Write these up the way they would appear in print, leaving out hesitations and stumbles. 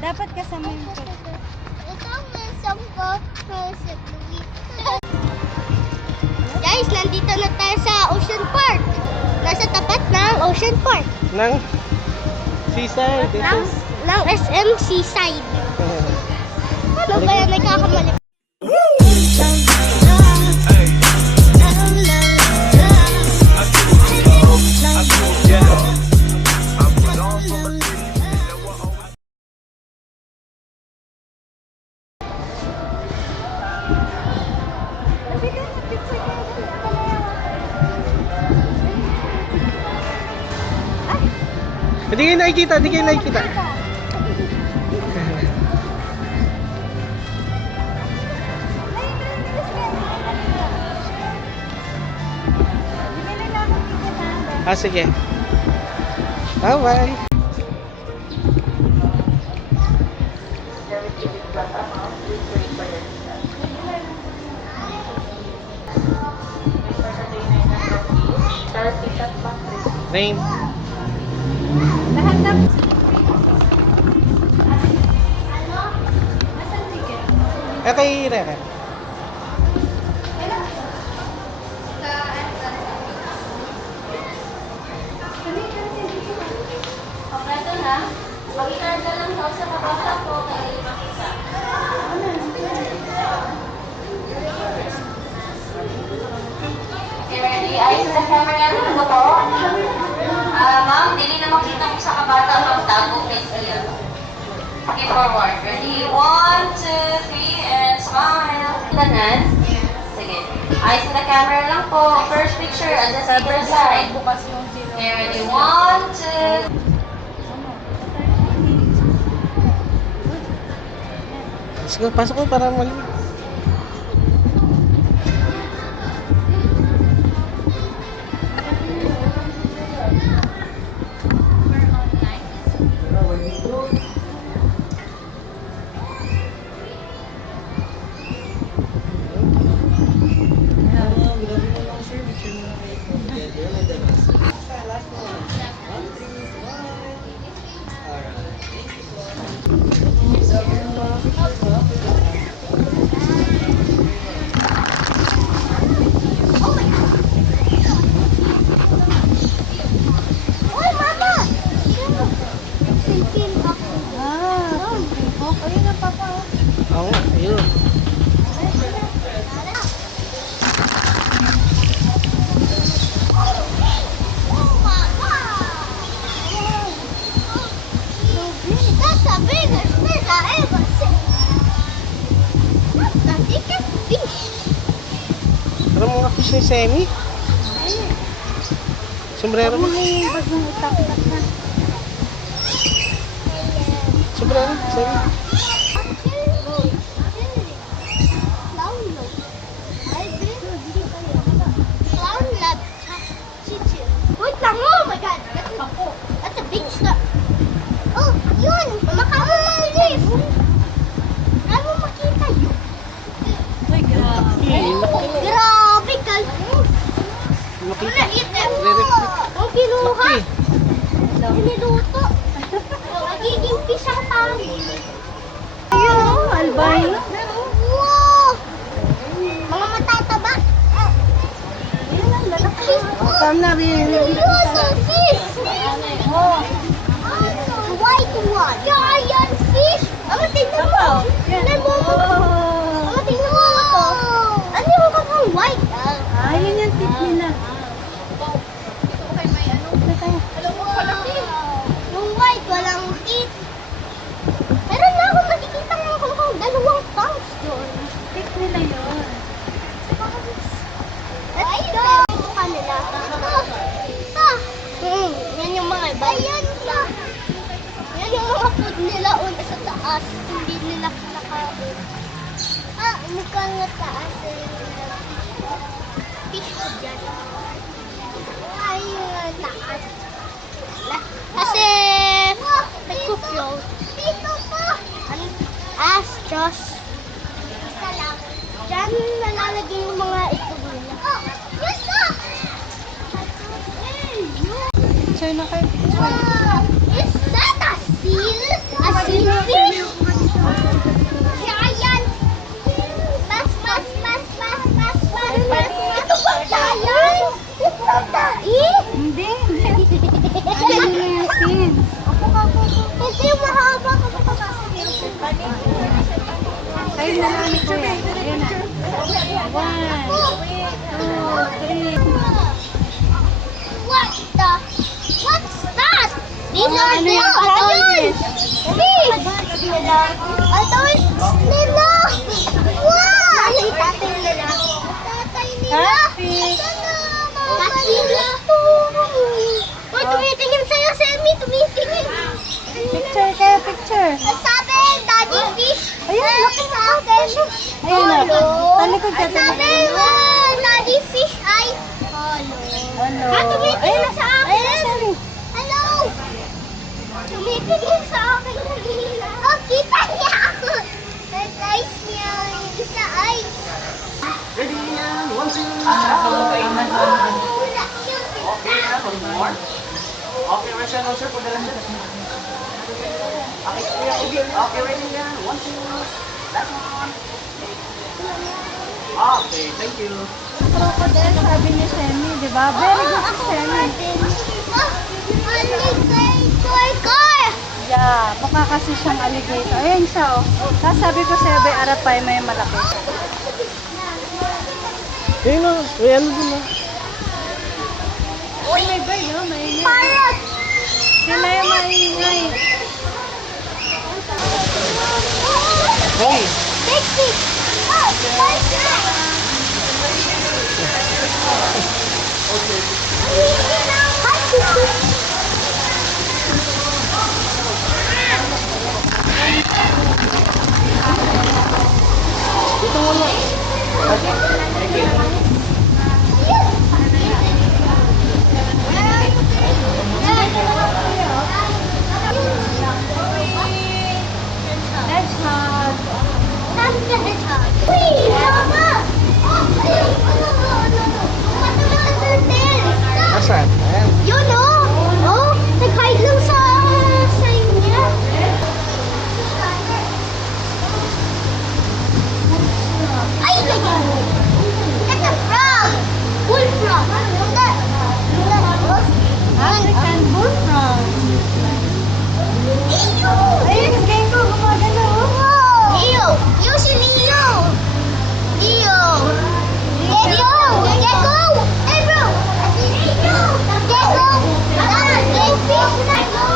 Dapat kasama yung pet. Ito ang isang ko si Louie. Guys, nandito na tayo sa Ocean Park. Nasa tapat ng Ocean Park. Nang seaside. Ng SM Seaside. Ano ba yan? Nagkakamali. Hindi kayo nakikita, hindi kayo nakikita. Ah, sige. Bye-bye. Rain. Lahat ng... Kay Rere. Kompleto na. Mag-i-card na lang sa kabasa po kay Makisa. Okay, ready? Eyes to the camera. Ano po? Ma'am, dili na makita mo sa kabata. Ma'am, tago face here. Okay, forward. Ready? 1, 2, 3, and smile. Tanan. Sige. Eyes to the camera lang po. First picture at the other side. Okay, ready? 1, 2, Sige, pasok ko para malimit. Uy, mama! Thinking ako. Ayun ang papa. Oo, ayun. That's the biggest fish I ever seen. That's the biggest fish. Ano mga fish ni Semi? Sombrero mo? Pag nung itak-tak na. Sombrero, Semi. Wait lang, oh my god! That's a big stuff. Oh, yun! Makakamalis! Saan mo makita yun? Uy, grabe. Grabe kayo! Makita. Ang kinuha! Laki. Niluto! Magiging fish ang tayo. Ayun, oh, albino. Wow! Mga matataba. Ayun ang lalaki. Tam na rin. Yes, a fish! Oh, White one. Giant fish! Ama, tingnan mo! Tingnan mo! oh. Ama, tingnan mo to! Ano yung kakang white? Ayun yung tip nila. Yung white, walang teeth. Meron na ako makikita ng kakang dalawang tongues doon. Tip nila yun. Let's go! Ito kanila. Ito! Yan yung mga iba. Ayan pa! Yan yung mga food nila una sa taas. Hindi nila kinakain. Mukhang nga taas. Fish food yan. Ay, yung taas. Kasi, nag-float. Dito pa! Astros. Basta lang. Diyan nalalagay yung mga itlog nila. Oh, yes! Sa'yo na kayo. Wow! Kayo na lang ni Kuya. Ayan na. 1, 2, 3. What's that? These are Ano the yan? onions. Nila. Atoy. Nila. Wow! Tatay nila. Tatay nila. Fish. Tatay nila. Uy, tumitingin sa'yo, Semi. Tumitingin. Picture kayo, picture. Ang sabi, Daddy Fish. Ayun, laki sa akin. Ayun na. Talikod ka, Ang sabi, Daddy Fish ay Hello. tumitingin Ayun na sa akin. Ayun na, sorry. Hello! Tumitingin sa akin kanina. Oh, kita niya ako. Nag-ice niya yung isa ay. Ready and 1, 2. Okay, one more. Okay, ready and sir, pagdala sir. Okay, kuya, okay, ready and 1, 2. Last one. Okay, thank you. Crocodile, sabi ni Semi, di ba? Very good si Semi. Alligator! Yeah, mukha kasi siyang alligator. Ayun siya, oh. Tapos sabi ko sa'yo, bay, arapay, may malaki. Ayun na, may ano dun na. Uy, may bay, oh, maingay. Parrot! Sila yung maingay. Hey! Big fish! Oh, big fish! Dito muna. Hedgehog. That's the hedgehog. Wait, Mama! Oh, ayun, Asan? Ayan. yun, oh! Oh, nag-hide lang sa niya. Ay, ganyan. That's a frog. Bullfrog. African bullfrog. Eyo! Ayun, yung gecko, gumagano, oh. Leo! Yo si Leo! Leo! Gecko! Gecko! Hey bro! Gecko! Gecko! Gecko!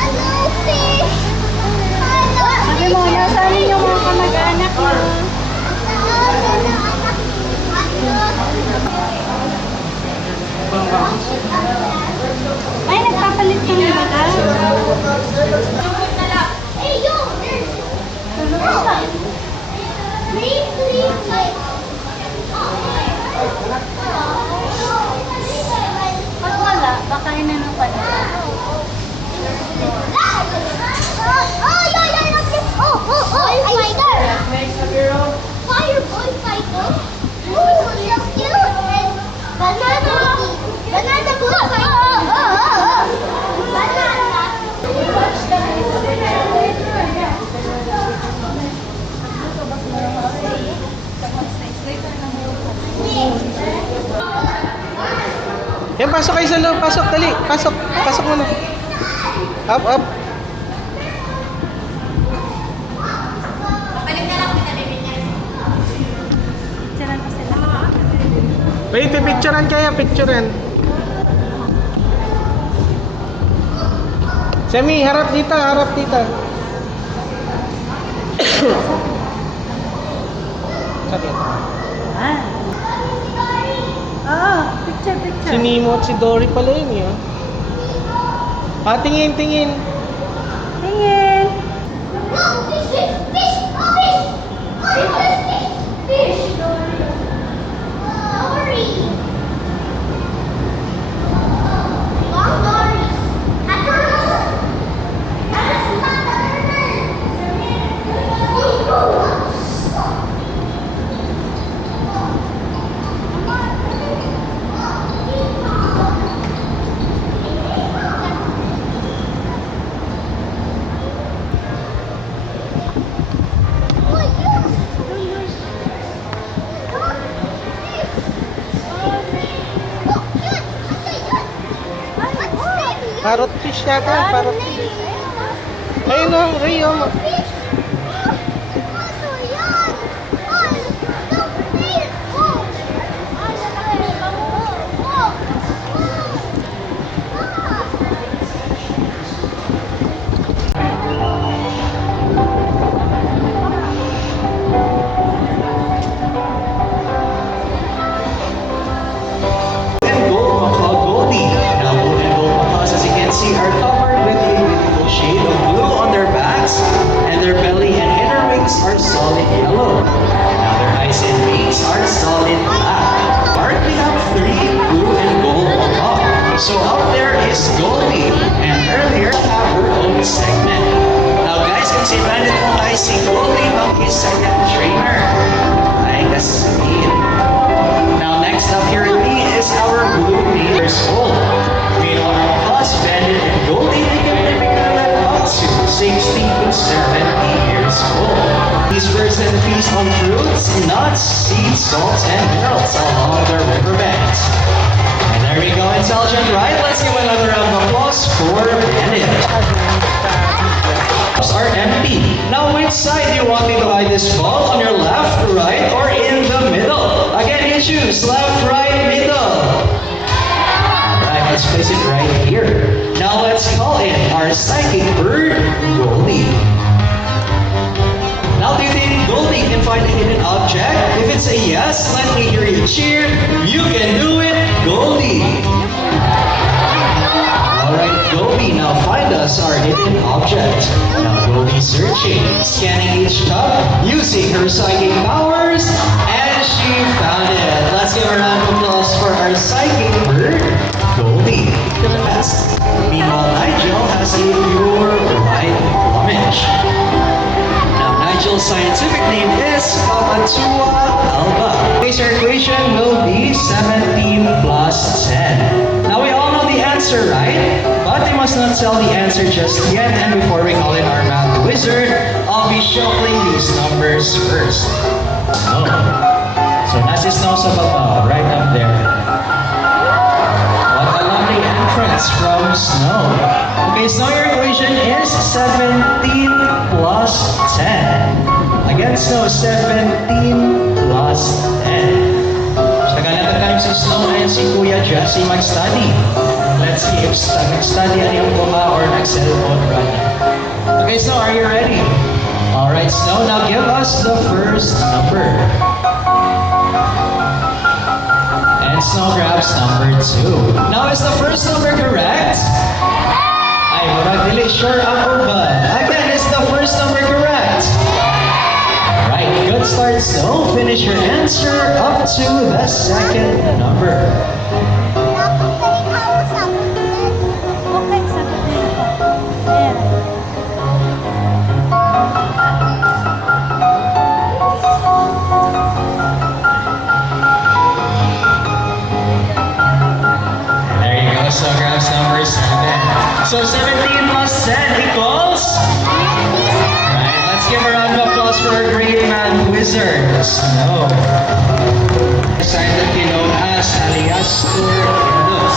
Hello, fish! Hello, Sabi mo, nasaan yung mga kamag-anak mo? Ay, nagpapalit kami ba na? Hey, yo! Three, like... Pag wala, baka inano pa nila. Oh, yeah, fighter! Fire boy fighter! Oh, so cute! And banana! Banana boy fighter! Banana! Yan, pasok kayo sa loob. Pasok, dali. Pasok. Pasok muna. Up, up. Picturean ko sila. Wait, picturean kayo. Picturean. Semi, harap dito. Harap dito. Sabi ito. Ah. Oo, picture. Si Nemo at si Dory pala yun yun. Ah, tingin, tingin. Tingin. No, fish! Fish! Oh, fish! Oh, fish! Fish! Dory! Long Dory! A turtle! That's not a turtle! Parrot fish yata, parrot fish. Ayun o, Ray, oh. Fish! Ano yan? Ay, the fish! Oh! Ay, lalaki. Oh! Oh! And gold macaw goldie. Now blue and gold macaws, as you can see, are covered with a beautiful shade of blue on their backs, and their belly and inner wings are solid yellow. Now their eyes and wings are solid black. Part we have 3 blue and gold macaw. So up there is Goldie, and earlier we have her own segment. Now guys, kung si Bandit mo ay si Goldie ang his second trainer. Ay, kasasabihin. Now next up here with me is our blue years old. Meanwhile, our Bandit and Goldie, they can typically live up to 60 to 70 years old. These birds then feast on fruits, nuts, seeds, salts, and minerals along their riverbanks. And there we go, intelligent, right? Let's give another round of applause for Bandit. Are empty. Now, which side do you want me to hide this ball? On your left, right, or in the middle? Again, you choose left, right, middle. Alright, let's place it right here. Now, let's call in our psychic bird, Goldie. Now, do you think Goldie can find a hidden object? If it's a yes, let me hear you cheer. You can do it, Goldie. Alright, Goldie, now find us our hidden object. Now Goldie's searching, scanning each tub, using her psychic powers, and she found it. Let's give a round of applause for our psychic bird, Goldie. Yes. Meanwhile, Nigel has a pure white plumage. Now Nigel's scientific name is Cockatoo alba. Our equation will be 17 plus 10. Now we all know the answer, right? But we must not tell the answer just yet. And before we call in our math wizard, I'll be shuffling these numbers first. Snow. So nasa snow sa baba, right up there. What a lovely entrance from Snow. Okay, Snow, your equation is 17 plus 10. Again, Snow, 17 plus 10. Tagal na sa Snow na si Kuya Jesse mag-study. Let's see if nag-study yung kuma or nag-cellphone running. Okay, Snow, are you ready? Alright, Snow, now give us the first number. And Snow grabs number 2. Now, is the first number correct? Ay, murag dili sure ako ba? Again, is the first number correct? Right, good start, Snow. Finish your answer up to the second number. Dapat galing ako sa business. Okay, sagot na yun po. Ayan. There you go, so grabs number 7. So 17 plus 10 equals? Right, let's give a round of applause for our great man wizard, Snow. Scientifically known as Heliastur indus.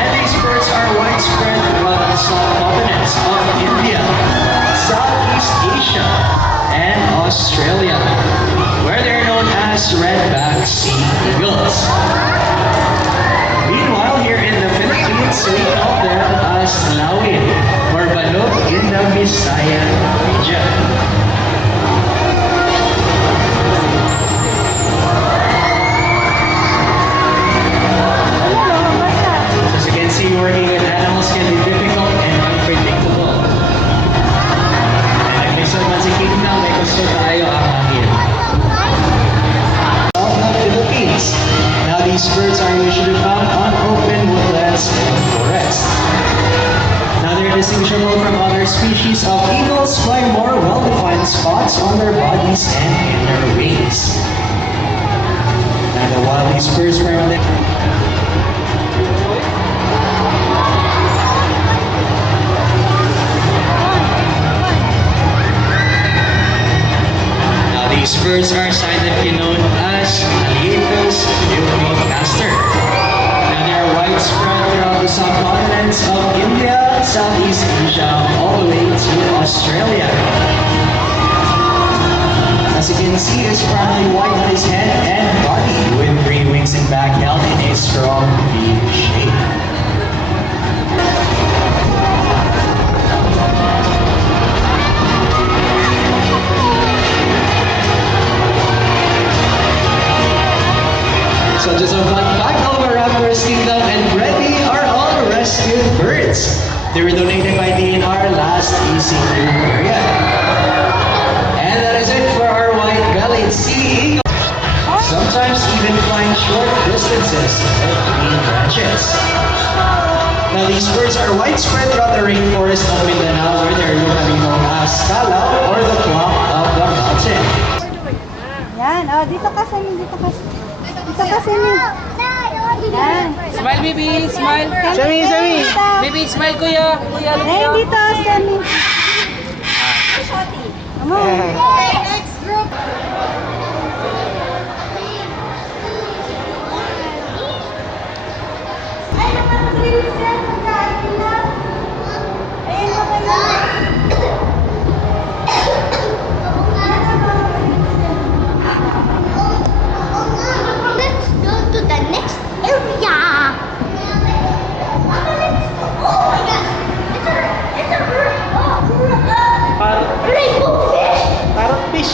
And these birds are widespread throughout the subcontinents of India, Southeast Asia, and Australia, where they're known as redback sea eagles. Meanwhile, here in the Philippines, we call them as lawin or balog in the Visayan region. So as you can see, working with animals can be difficult and unpredictable. And like may man si Kingdom, may gusto tayo ang hangin. South of Philippines. Now these birds are usually found on open woodlands and forests. Now they're distinguishable from other species of eagles by more well-defined spots on their bodies and in their wings. Now while these birds were on these birds are scientifically known as Haliaetus leucocaster. Now they are widespread throughout the subcontinents of India, Southeast Asia, all the way to Australia. As you can see, it's primarily white on his head and body, with green wings and back held in a strong V shape. So just a fun fact, all of our raptors, kingdom, and Freddy are all rescued birds. They were donated by DNR last ECQ period. And that is it for our white-bellied sea eagle. Sometimes even flying short distances to hit green branches. Now these birds are widespread throughout the rainforest of Mindanao, where they're locally known as Kalaw or the clock of the mountain. Yan, oh, dito ka sa amin, dito ka. Dito ka sa amin. Yan. Smile, baby. Smile. Sami, Sami. Baby, smile, kuya. Kuya, look Yan, here. dito, Sami. Come on. Next group. Ay, naman, Christian, magkain na. Ayun na kayo. Let's go to the next area. It's a Parrot, rainbow fish. parrot fish.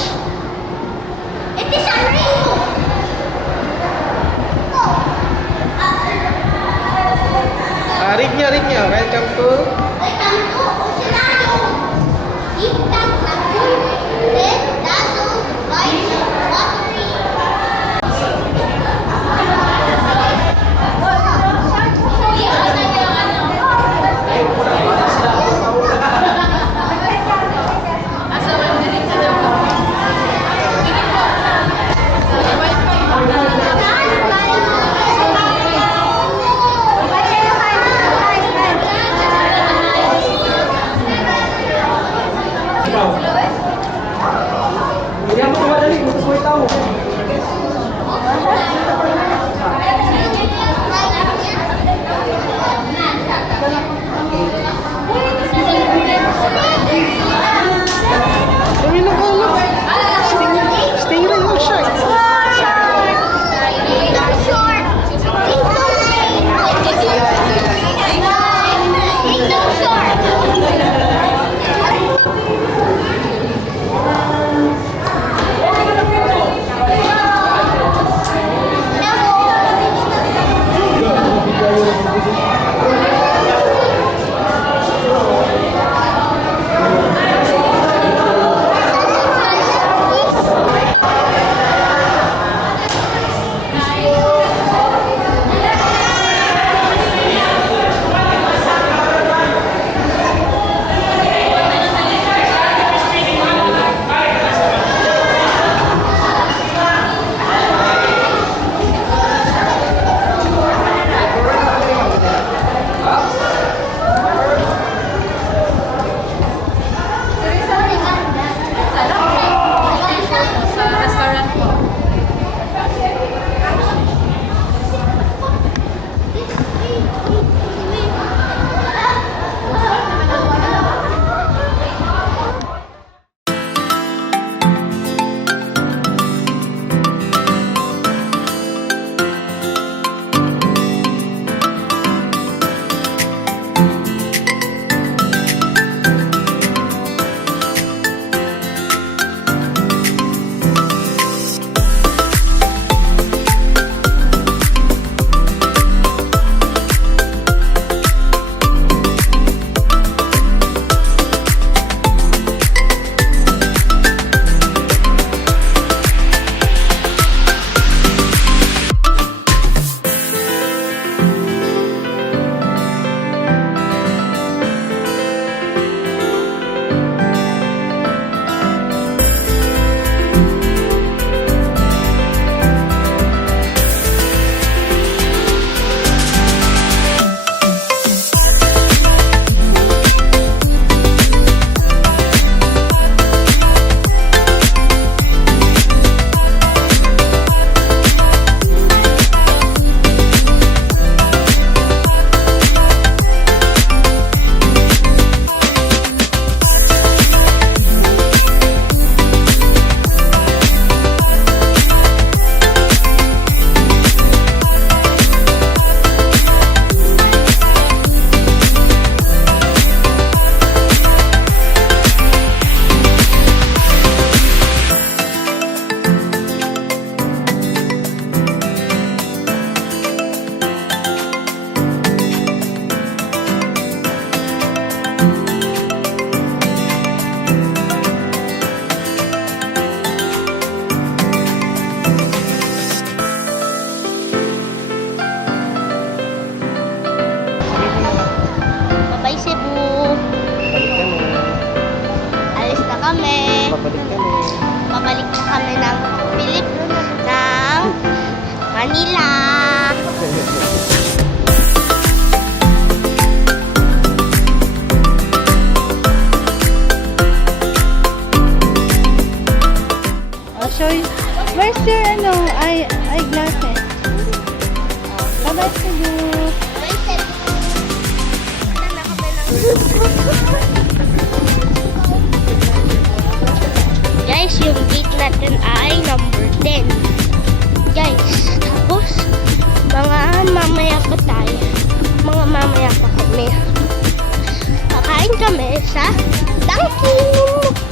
their eyeglasses. Bye-bye to you. Guys, yung gate natin ay number 10. Guys, tapos, mamaya pa tayo. Mamaya pa kami. Kakain kami sa Dunkin'.